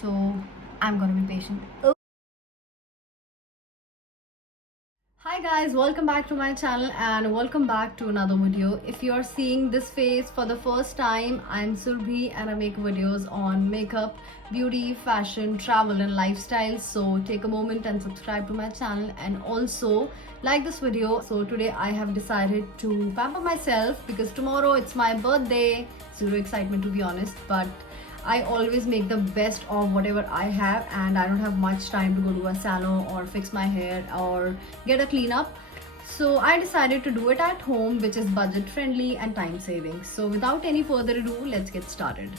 so I'm gonna be patient. Hi guys, welcome back to my channel and welcome back to another video. If you are seeing this face for the first time, I'm Surbhi and I make videos on makeup, beauty, fashion, travel and lifestyle. So take a moment and subscribe to my channel and also like this video. So today I have decided to pamper myself because tomorrow it's my birthday. Zero excitement to be honest, but I always make the best of whatever I have and I don't have much time to go to a salon or fix my hair or get a cleanup. So I decided to do it at home, which is budget friendly and time saving. So without any further ado, let's get started.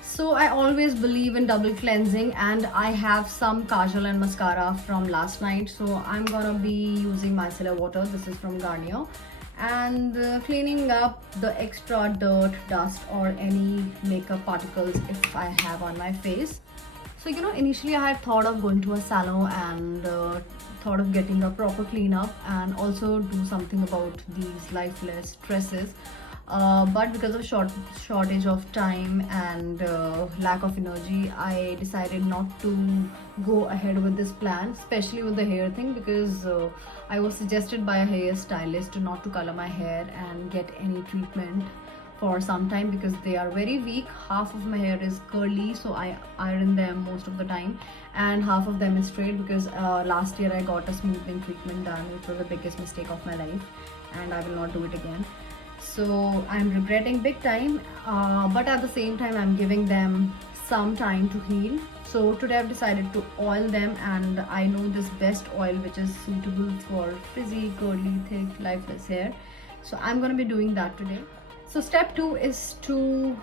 So I always believe in double cleansing and I have some kajal and mascara from last night. So I'm gonna be using micellar water. This is from Garnier. And cleaning up the extra dirt, dust or any makeup particles if I have on my face. So initially I had thought of going to a salon and thought of getting a proper cleanup and also do something about these lifeless tresses. But because of shortage of time and lack of energy, I decided not to go ahead with this plan, especially with the hair thing, because I was suggested by a hairstylist not to color my hair and get any treatment for some time because they are very weak. Half of my hair is curly, so I iron them most of the time, and half of them is straight because last year I got a smoothing treatment done, which was the biggest mistake of my life and I will not do it again. So I'm regretting big time, but at the same time I'm giving them some time to heal. So today I've decided to oil them and I know this best oil which is suitable for frizzy, curly, thick, lifeless hair. So I'm gonna be doing that today. So step 2 is to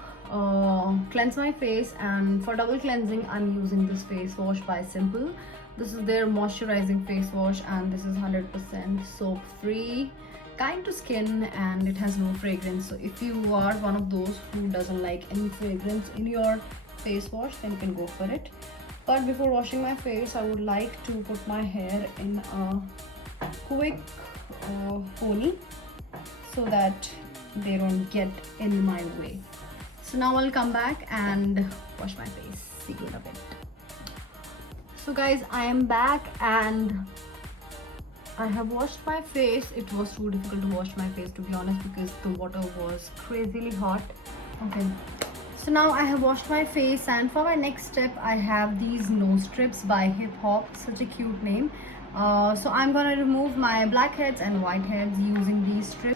cleanse my face, and for double cleansing I'm using this face wash by Simple. This is their moisturizing face wash and this is 100% soap free, kind to skin, and it has no fragrance. So if you are one of those who doesn't like any fragrance in your face wash, then you can go for it. But before washing my face, I would like to put my hair in a quick pony so that they don't get in my way. So now I'll come back and wash my face. See you in a bit. So guys, I am back and I have washed my face. It was too difficult to wash my face, to be honest, because the water was crazily hot. Okay, so now I have washed my face, and for my next step I have these nose strips by Hip Hop. Such a cute name. So I'm gonna remove my blackheads and whiteheads using these strips.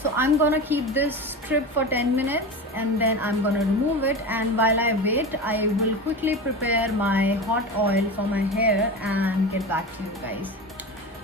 So I'm gonna keep this strip for 10 minutes and then I'm gonna remove it, and while I wait I will quickly prepare my hot oil for my hair and get back to you guys.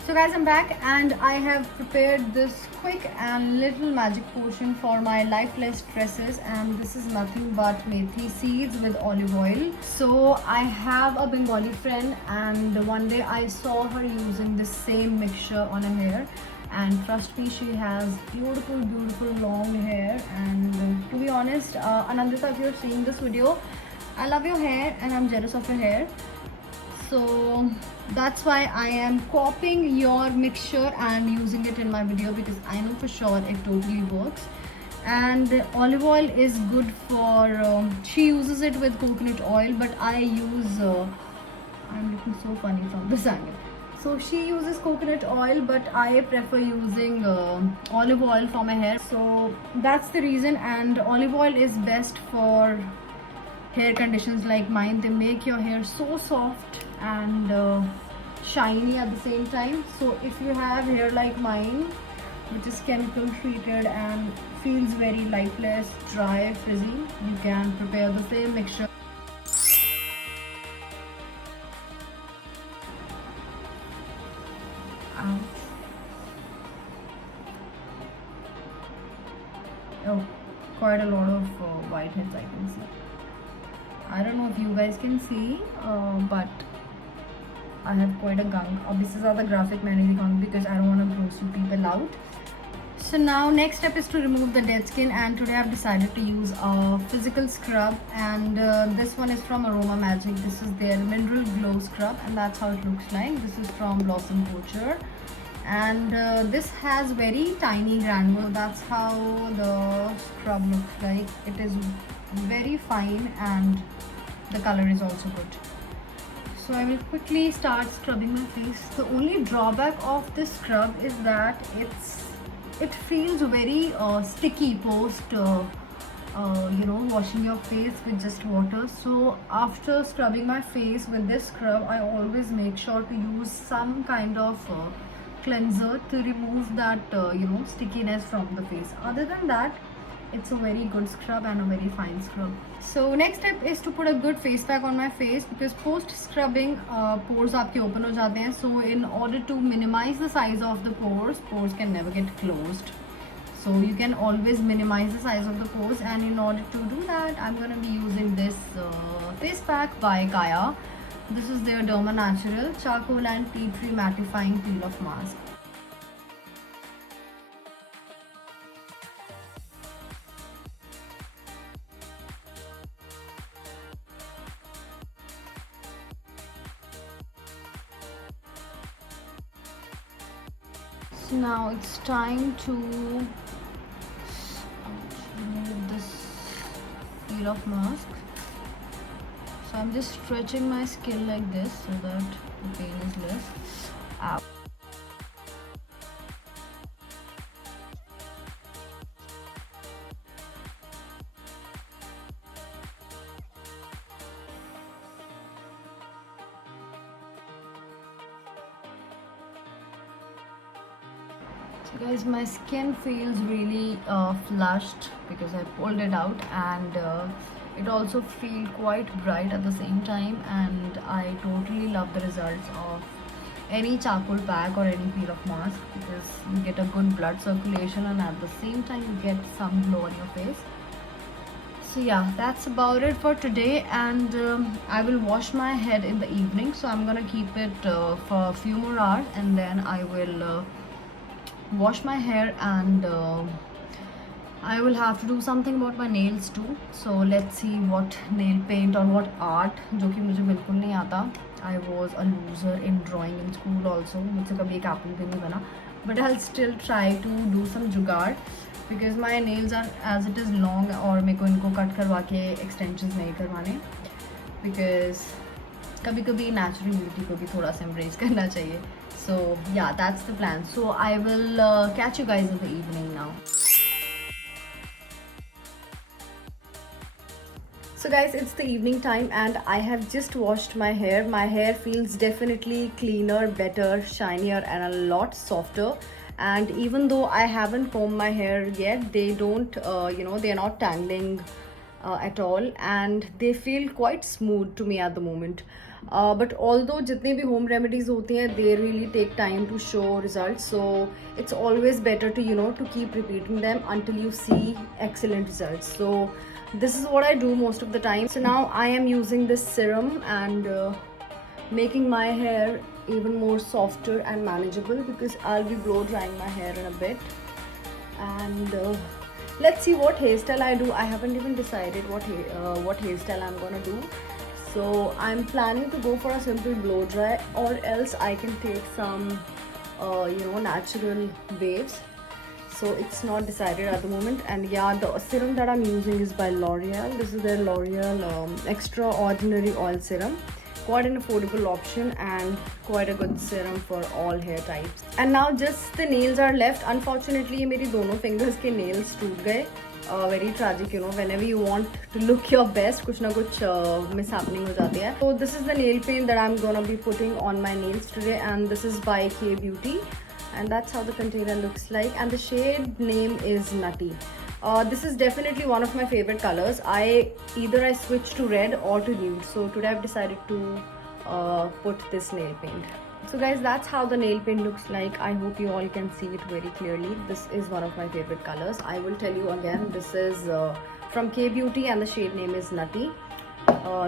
So guys, I'm back and I have prepared this quick and little magic potion for my lifeless tresses, and this is nothing but methi seeds with olive oil. So I have a Bengali friend and one day I saw her using the same mixture on her hair, and trust me, she has beautiful long hair. And to be honest, Anandita, if you're seeing this video, I love your hair and I'm jealous of your hair. So that's why I am copying your mixture and using it in my video, because I know for sure it totally works. And olive oil is good for she uses it with coconut oil, but I use I'm looking so funny from this angle. So she uses coconut oil, but I prefer using olive oil for my hair. So that's the reason. And olive oil is best for hair conditions like mine. They make your hair so soft and shiny at the same time. So if you have hair like mine, which is chemical treated and feels very lifeless, dry, frizzy, you can prepare the same mixture. Oh, quite a lot of whiteheads I can see. I don't know if you guys can see, but I have quite a gunk. अब this is the graphic मैंने दिखाऊंगी because I don't want to gross you people out. So now next step is to remove the dead skin, and today I've decided to use a physical scrub, and this one is from Aroma Magic. This is their Mineral Glow Scrub, and that's how it looks like. This is from Blossom Poacher, and this has very tiny granule. That's how the scrub looks like. It is very fine and the color is also good. So I will quickly start scrubbing my face. The only drawback of this scrub is that it feels very sticky post washing your face with just water. So after scrubbing my face with this scrub, I always make sure to use some kind of cleanser to remove that stickiness from the face. Other than that, it's a very good scrub and a very fine scrub. So next step is to put a good face pack on my face, because post scrubbing pores आपके open हो जाते हैं. So in order to minimize the size of the pores can never get closed. So you can always minimize the size of the pores, and in order to do that, I'm going to be using this face pack by Kaya. This is their Derma Natural Charcoal and Tea Tree Mattifying Peel Off Mask. So now it's time to remove this peel off mask. So I'm just stretching my skin like this so that the pain is less. Ow. So guys, my skin feels really flushed because I pulled it out, and it also feels quite bright at the same time, and I totally love the results of any charcoal pack or any peel off mask, because you get a good blood circulation and at the same time you get some glow on your face. So yeah, that's about it for today, and I will wash my head in the evening. So I'm gonna keep it for a few more hours, and then I will wash my hair, and I will have to do something about my nails too. So let's see what nail paint or what art, जो कि मुझे बिल्कुल नहीं आता. I was a loser in drawing in school also. मुझसे कभी एक apple भी नहीं बना. But I'll still try to do some जुगाड़, because my nails are as it is long, और मेरे को इनको कट करवा के extensions नहीं करवाने, because कभी कभी natural beauty को भी थोड़ा सा embrace करना चाहिए. So yeah, that's the plan. So I will catch you guys in the evening now. So guys, it's the evening time and I have just washed my hair. My hair feels definitely cleaner, better, shinier and a lot softer. And even though I haven't combed my hair yet, they don't, they are not tangling at all, and they feel quite smooth to me at the moment. But although जितने भी home remedies होती हैं, they really take time to show results. So it's always better to to keep repeating them until you see excellent results. So this is what I do most of the time. So now I am using this serum and making my hair even more softer and manageable, because I'll be blow drying my hair in a bit. And let's see what hairstyle I do. I haven't even decided what hairstyle I'm gonna do. So I'm planning to go for a simple blow dry, or else I can take some natural waves. So it's not decided at the moment. And yeah, the serum that I'm using is by L'Oreal. This is their L'Oreal Extraordinary Oil Serum. Quite an affordable option and quite a good serum for all hair types. And now just the nails are left. Unfortunately, ये मेरी दोनों fingers के nails टूट गए. Very tragic, whenever you want to look your best, कुछ ना कुछ mishappening हो जाती है. So this is the nail paint that I'm gonna be putting on my nails today, and this is by K Beauty, and that's how the container looks like, and the shade name is Nutty. This is definitely one of my favorite colors. Either I switch to red or to nude. So today I've decided to put this nail paint. So guys, that's how the nail paint looks like. I hope you all can see it very clearly. This is one of my favorite colors. I will tell you again, this is from K Beauty and the shade name is Nutty.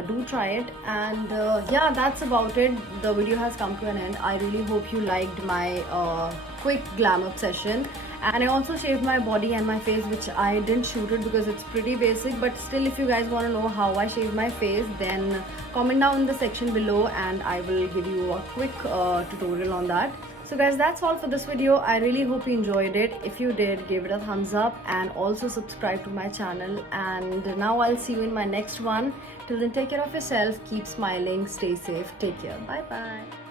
Do try it. And yeah, that's about it. The video has come to an end. I really hope you liked my quick glam up session, And I also shaved my body and my face, which I didn't shoot it because it's pretty basic, but still, if you guys want to know how I shave my face, then comment down in the section below and I will give you a quick tutorial on that. So guys, that's all for this video. I really hope you enjoyed it. If you did, give it a thumbs up and also subscribe to my channel. And now I'll see you in my next one. Till then, take care of yourself, keep smiling, stay safe, take care, bye bye.